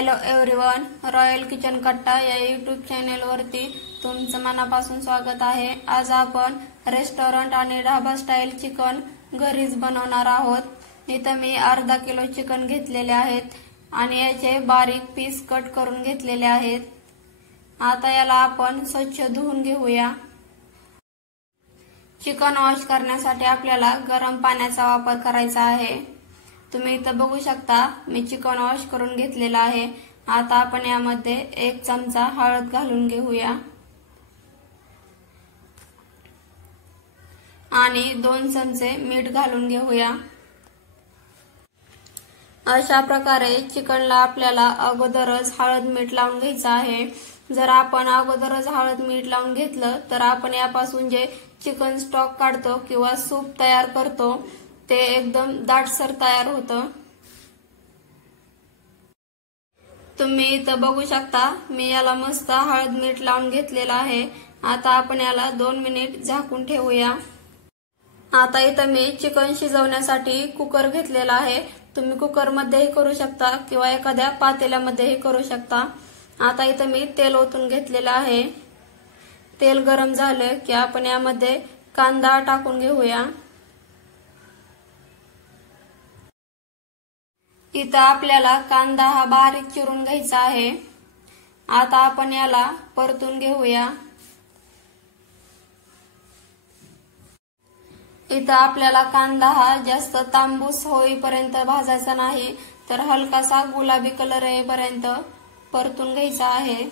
Hello everyone, royal kitchen कट्टा या YouTube चॅनेलवरती तुमचं मनापासून स्वागत आहे। आज आपण रेस्टॉरंट आणि ढाबा स्टाईल चिकन घरीच बनवणार आहोत। इथं मी अर्धा किलो चिकन घेतलेले आहेत आणि याचे बारीक पीस कट करून घेतलेले आहेत। आता याला आपण स्वच्छ धुवून घेऊया। चिकन वॉश करण्यासाठी आपल्याला गरम पाण्याचा वापर करायचा आहे। तुम्ही इथं बघू शकता मी चिकन वॉश करून घेतलेला आहे। आता आपण यामध्ये 1 चमचा हळद घालून घेऊया आणि 2 चमचे मीठ घालून घेऊया। अशा प्रकारे चिकनला आपल्याला अगोदरच हळद मीठ लावून घ्यायचं आहे। जर आपण अगोदरच हळद मीठ लावून घेतलं तर आपण यापासून जे चिकन स्टॉक काढतो किंवा सूप तयार करतो ते एकदम दाटसर तयार होतं। तुम्ही इथं बघू शकता मी याला मस्त हळद मीठ लावून घेतलेला आहे। आता आपण याला 2 मिनिट झाकून ठेवूया। आता इथं मी चिकन शिजवण्यासाठी कुकर घेतलेला आहे। तुम्ही कुकर मध्येही करू शकता किंवा एखाद्या पातेल्यामध्येही करू शकता। आता इथं मी तेल ओतून घेतलेलं आहे। तेल गरम झालं की आपण यामध्ये कांदा टाकून घेऊया। इथं आपल्याला कांदा हा बारीक चिरून घ्यायचा आहे। आता आपण याला परतून घेऊया। इथं आपल्याला कांदा हा जास्त तांबूस होईपर्यंत भाजायचा नाही, तर हलकासा गुलाबी कलर येईपर्यंत परतून घ्यायचा आहे।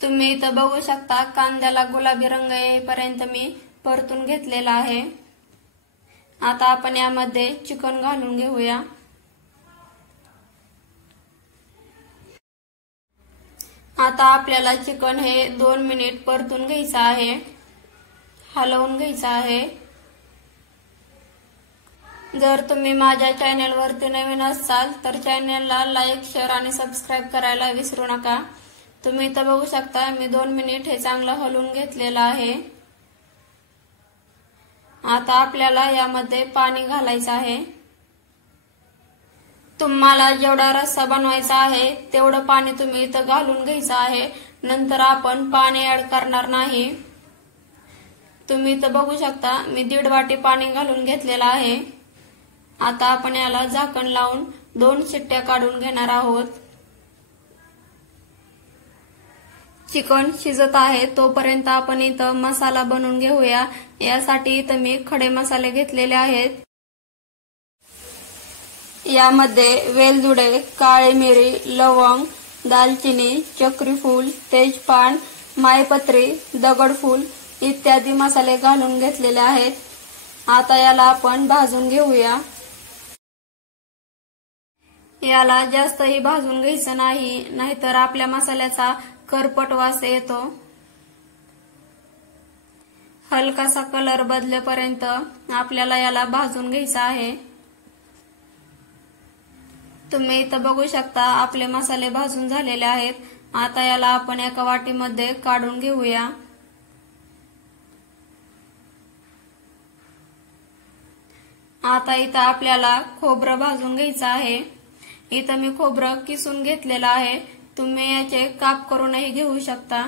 तुम्ही इथं बघू शकता कांद्याला गुलाबी रंग येईपर्यंत मी परतून घेतलेला आहे। आता आपण यामध्ये चिकन घालून घेऊया। आता आपल्याला चिकन हे 2 मिनिट परतून घ्यायचं आहे, हलवून घ्यायचं आहे। जर तुम्ही माझ्या चॅनेलवरती नवीन असाल तर चॅनेलला लाईक, शेअर आणि सबस्क्राईब करायला विसरू नका। तुम्ही इथं बघू शकता मी 2 मिनिट हे चांगलं हलवून घेतलेलं आहे। आता आपल्याला यामध्ये पाणी घालायचं आहे। तुम्हाला जेवढा रस्सा बनवायचा आहे तेवढं पाणी तुम्ही इथं घालून घ्यायचं आहे। नंतर आपण पाणी ऍड करणार नाही। तुम्ही इथं बघू शकता मी 1.5 वाटी पाणी घालून घेतलेलं आहे। आता आपण याला झाकण लावून 2 शिट्ट्या काढून घेणार आहोत। चिकन शिजत आहे तोपर्यंत आपण इथं मसाला बनवून घेऊया। यासाठी इथं मी खडे मसाले घेतलेले आहेत। यामध्ये वेलदुडे, काळी मिरी, लवंग, दालचिनी, चक्रीफूल, तेजपान, मायपत्री, दगडफूल इत्यादी मसाले घालून घेतलेले आहेत। आता याला आपण भाजून घेऊया। याला जास्तही भाजून घ्यायचं नाही, नाहीतर आपल्या मसाल्याचा करपट वास येतो। हलकासा कलर बदलेपर्यंत आपल्याला याला भाजून घ्यायचं आहे। तुम्ही इथं बघू शकता आपले मसाले भाजून झालेले आहेत। आता याला आपण एका वाटीमध्ये काढून घेऊया। आता इथं आपल्याला खोबरं भाजून घ्यायचं आहे। इथं मी खोबरं किसून घेतलेलं आहे। तुम्ही याचे काप करूनही घेऊ शकता।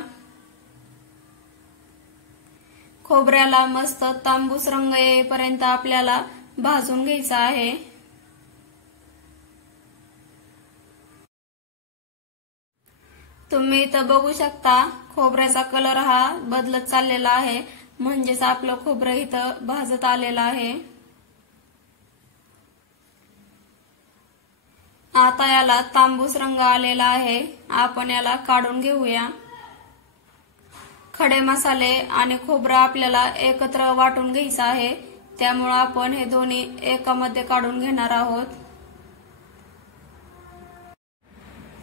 खोबऱ्याला मस्त तांबूस रंग येईपर्यंत आपल्याला भाजून घ्यायचं आहे। तुम्ही इथं बघू शकता खोबऱ्याचा कलर हा बदलत चाललेला आहे, म्हणजेच आपलं खोबरं इथं भाजत आलेलं आहे। आता याला तांबूस रंग आलेला आहे। आपण याला काढून घेऊया। खडे मसाले आणि खोबरं आपल्याला एकत्र वाटून घ्यायचं आहे, त्यामुळे आपण हे दोन्ही एकामध्ये काढून घेणार आहोत।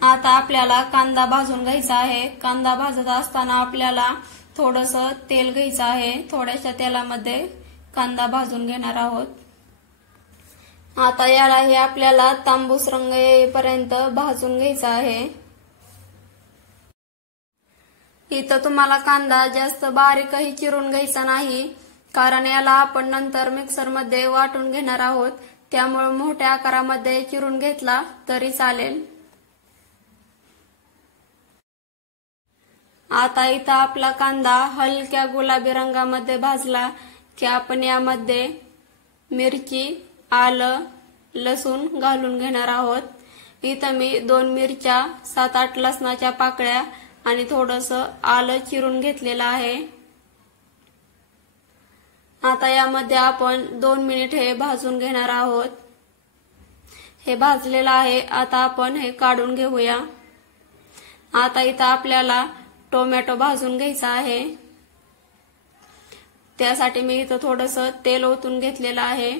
आता आपल्याला कांदा भाजून घ्यायचा आहे। कांदा भाजत असताना आपल्याला थोडंसं तेल घ्यायचं आहे। थोड्याशा तेलामध्ये कांदा भाजून घेणार आहोत। आता यालाही आपल्याला तांबूस रंग येईपर्यंत भाजून घ्यायचा आहे। इथं तुम्हाला कांदा जास्त बारीकही चिरून घ्यायचा नाही, कारण याला आपण नंतर मिक्सरमध्ये वाटून घेणार आहोत। त्यामुळे मोठ्या आकारामध्ये चिरून घेतला तरी चालेल। आता इथं आपला कांदा हलक्या गुलाबी रंगामध्ये भाजला की आपण यामध्ये मिरची, आलं, लसूण घालून घेणार आहोत। इथं मी 2 मिरच्या, 7-8 लसणाच्या पाकळ्या आणि थोडंसं आलं चिरून घेतलेलं आहे। आता यामध्ये आपण 2 मिनिट हे भाजून घेणार आहोत। हे भाजलेलं आहे, आता आपण हे काढून घेऊया। आता इथं आपल्याला टोमॅटो भाजून घ्यायचा आहे। त्यासाठी मी इथं थोडंसं तेल ओतून घेतलेलं आहे।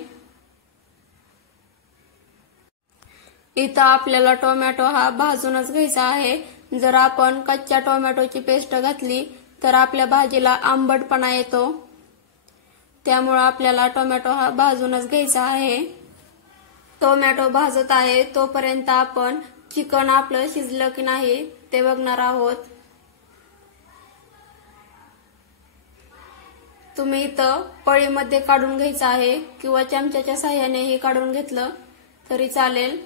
इथं आपल्याला टोमॅटो हा भाजूनच घ्यायचा आहे। जर आपण कच्च्या टोमॅटोची पेस्ट घातली तर आपल्या भाजीला आंबटपणा येतो, त्यामुळे आपल्याला टोमॅटो हा भाजूनच घ्यायचा आहे। टोमॅटो भाजत आहे तोपर्यंत आपण चिकन आपलं शिजलं की नाही ते बघणार आहोत। तुम्ही इथं पळीमध्ये काढून घ्यायचं आहे किंवा चमच्याच्या साहाय्यानेही काढून घेतलं तरी चालेल।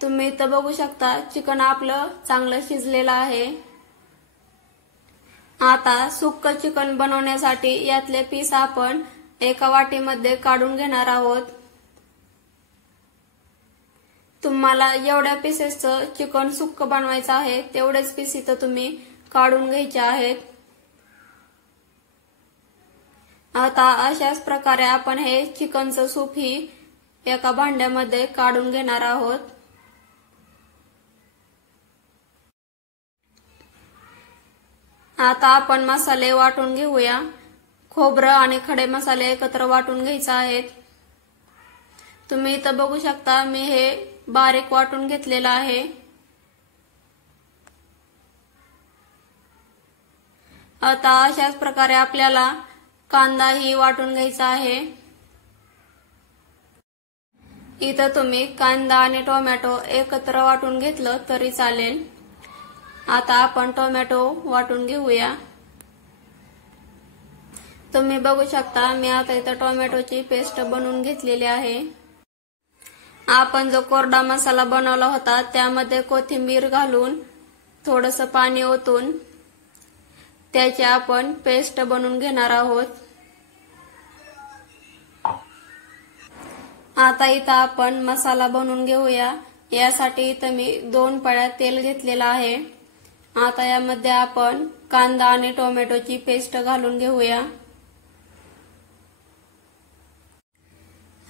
तुम्ही इथं बघू शकता चिकन आपलं चांगलं शिजलेलं आहे। आता सुक्क चिकन बनवण्यासाठी यातले पीस आपण एका वाटीमध्ये काढून घेणार आहोत। तुम्हाला जेवढ्या पीसेसचं चिकन सुक्क बनवायचं आहे तेवढेच पीस इथं तुम्ही काढून घ्यायचे आहेत। आता अशाच प्रकारे आपण हे चिकनचं सूप ही एका भांड्यामध्ये काढून घेणार आहोत। आता आपण मसाले वाटून घेऊया। खोबरं आणि खडे मसाले एकत्र वाटून घ्यायचे आहेत। तुम्ही इथं बघू शकता मी हे बारीक वाटून घेतलेलं आहे। आता अशाच प्रकारे आपल्याला कांदाही वाटून घ्यायचा आहे। इथं तुम्ही कांदा आणि टोमॅटो एकत्र वाटून घेतलं तरी चालेल। आता आपण टोमॅटो वाटून घेऊया। तुम्ही बघू शकता मी आता इथं टोमॅटोची पेस्ट बनवून घेतलेली आहे। आपण जो कोरडा मसाला बनवला होता त्यामध्ये कोथिंबीर घालून थोडंसं पाणी ओतून त्याची आपण पेस्ट बनवून घेणार आहोत। आता इथं आपण मसाला बनवून घेऊया। यासाठी इथं मी 2 पळ्या तेल घेतलेलं आहे। आता यामध्ये आपण कांदा आणि टोमॅटोची पेस्ट घालून घेऊया।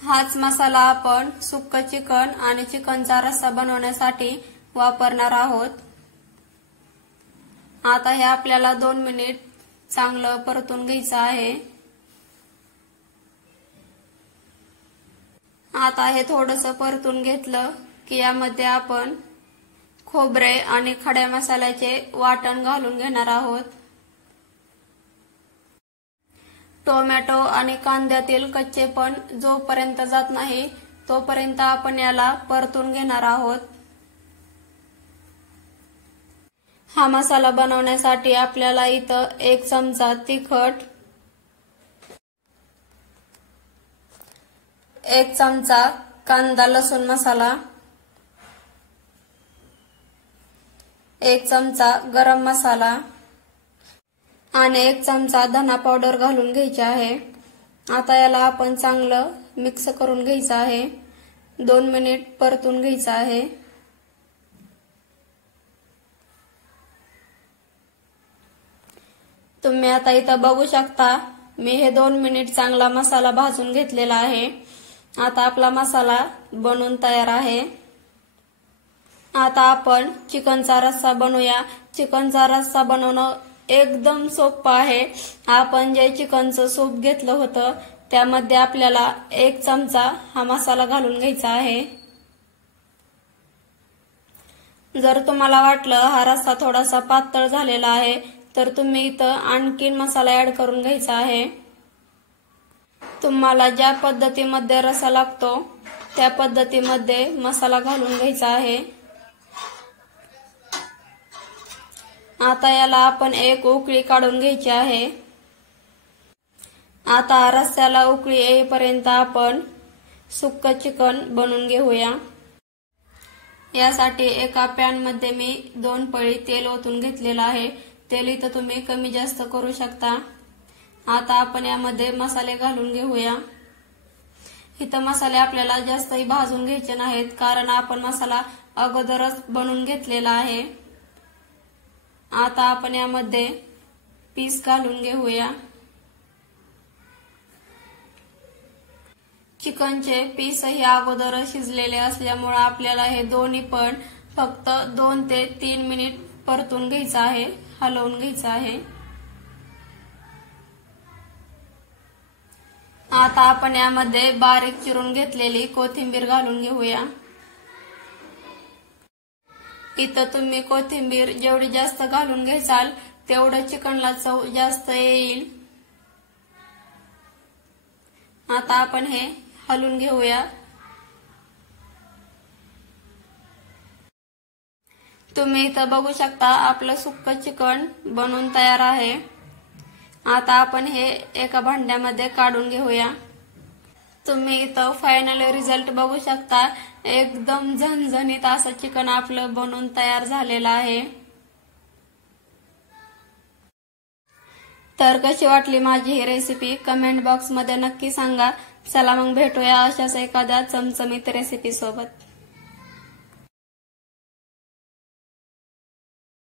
हाच मसाला आपण सुक्क चिकन आणि चिकनचा रस्सा बनवण्यासाठी वापरणार आहोत। आता हे आपल्याला 2 मिनिट चांगलं परतून घ्यायचं आहे। आता हे थोडंसं परतून घेतलं की यामध्ये आपण खोबरे आणि खड्या मसाल्याचे वाटण घालून घेणार आहोत। टोमॅटो आणि कांद्यातील कच्चेपण जोपर्यंत जात नाही तोपर्यंत आपण याला परतून घेणार आहोत। हा मसाला बनवण्यासाठी आपल्याला इथं 1 चमचा तिखट, 1 चमचा कांदा लसूण मसाला, 1 चमचा गरम मसाला आणि 1 चमचा धना पावडर घालून घ्यायचे आहे। आता याला आपण चांगलं मिक्स करून घ्यायचं आहे। 2 मिनिट परतून घ्यायचं आहे। तुम्ही आता इथं बघू शकता मी हे 2 मिनिट चांगला मसाला भाजून घेतलेला आहे। आता आपला मसाला बनवून तयार आहे। आता आपण चिकनचा रस्सा बनवूया। चिकनचा रस्सा बनवणं एकदम सोपं आहे। आपण जे चिकनचं सूप घेतलं होतं त्यामध्ये आपल्याला 1 चमचा हा मसाला घालून घ्यायचा आहे। जर तुम्हाला वाटलं हा रस्सा थोडासा पातळ झालेला आहे तर तुम्ही इथं आणखीन मसाला ऍड करून घ्यायचा आहे। तुम्हाला ज्या पद्धतीमध्ये रस्सा लागतो त्या पद्धतीमध्ये मसाला घालून घ्यायचा आहे। आता याला आपण 1 उकळी काढून घ्यायची आहे। आता रस्स्याला उकळी येईपर्यंत आपण सुक्क चिकन बनवून घेऊया। यासाठी एका पॅन मध्ये मी 2 पळी तेल ओतून घेतलेलं आहे। तेल इथं तुम्ही कमी जास्त करू शकता। आता आपण यामध्ये मसाले घालून घेऊया। इथं मसाले आपल्याला जास्तही भाजून घ्यायचे नाहीत, कारण आपण मसाला अगोदरच बनवून घेतलेला आहे। आता आपण यामध्ये पीस घालून घेऊया। चिकनचे पीसही अगोदर शिजलेले असल्यामुळे आपल्याला हे दोन्ही पण फक्त 2 ते 3 मिनिट परतून घ्यायचं आहे, हलवून घ्यायचं आहे। आता आपण यामध्ये बारीक चिरून घेतलेली कोथिंबीर घालून घेऊया। इथं तुम्ही कोथिंबीर जेवढी जास्त घालून घ्याल तेवढं चिकनला चव जास्त येईल। आता आपण हे हलवून घेऊया। तुम्ही इथं बघू शकता आपलं सुक्क चिकन बनवून तयार आहे। आता आपण हे एका भांड्यामध्ये काढून घेऊया। तुम्ही इथं फायनल रिझल्ट बघू शकता, एकदम झणझणीत असं चिकन आपलं बनवून तयार झालेलं आहे। तर कशी वाटली माझी ही रेसिपी कमेंट बॉक्स मध्ये नक्की सांगा। चला मग भेटूया अशाच एखाद्या चमचमीत रेसिपी सोबत।